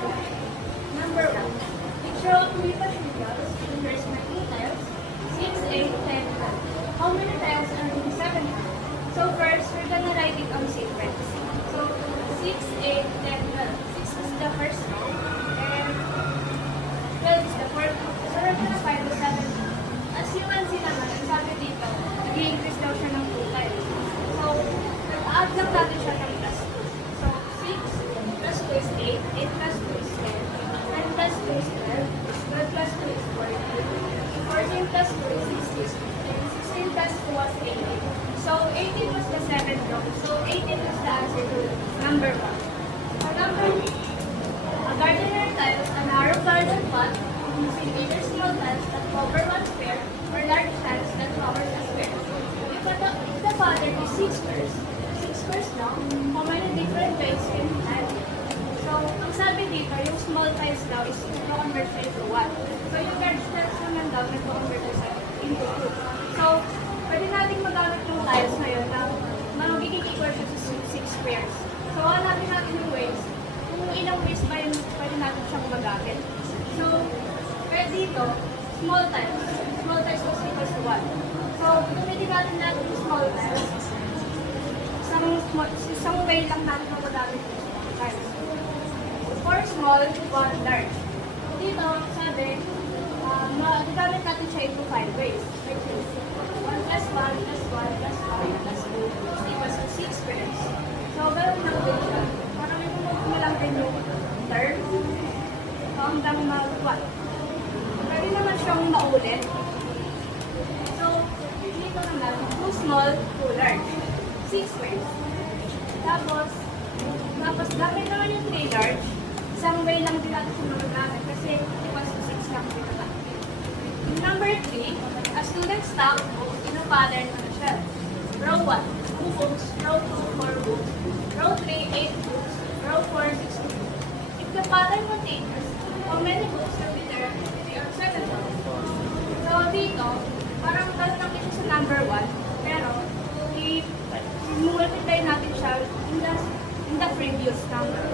Number 1. Draw three materials. There's my 2 tiles. 6, 8, 10, 12. How many tiles are in 7? So first, we're gonna write it on sequence. So 6, 8, 10, 12. 6 is the first row. And 12 is the fourth row. So we're gonna find the 7. As you can see naman, ang sabi dito, nag-i-increase daw siya ng 2 tiles. So, nag-add lang natin siya ng plus 2. So 6 plus 2 is 8. 8 plus 2 is 10. 10 plus 2 is 12. 12 plus 2 is 14. 14 plus 2 is 16. 16 plus 2 was 18. So 18 was the 7th row. So 18 was the answer to number 1. For number 2, a gardener tiles a narrow garden plot using either small tiles that cover one square or large tiles that covers a square. If the pattern is 6 squares, 6 squares long, how many different ways can you have? So, ang sabi dito, yung small tiles daw is convert sa into 1. So, yung large tiles naman daw, nag-convert sa into 2. So, pwede natin magamit yung tiles na yun na magiging equal siya sa 6 squares. So, hanapin natin yung ways. Kung ilang ways ba yung pwede natin siyang magamit. So, kaya dito, small tiles. Small tiles was equals to 1. So, gamitin natin yung small tiles. Isang way lang natin magamit yung small tiles. 4 small, 1 large. Dito, sabi, gagamit natin siya into 5 ways. Which is 1 plus 1 plus 1 plus 1 plus 2 is equals to 6 squares. So, gawin lang din siya. Parang may pumunod mo lang din yung third. Hanggang mag-1. Pwede naman siyang maulit. So, dito naman, 2 small, 2 large. 6 squares. Tapos gamit naman yung 3 large. Isang way lang din natin siya magagamit kasi equals to 6 lang din naman. Number 3, a student stack books in a pattern on a shelf. Row 1, 2 books. Row 2, 4 books. Row 3, 8 books. Row 4, 6 books. If the pattern continues, how many books will be there? 3 or 7 books. So dito, parang gano'n lang ito sa number 1, pero i-multiply natin siya in the previous number.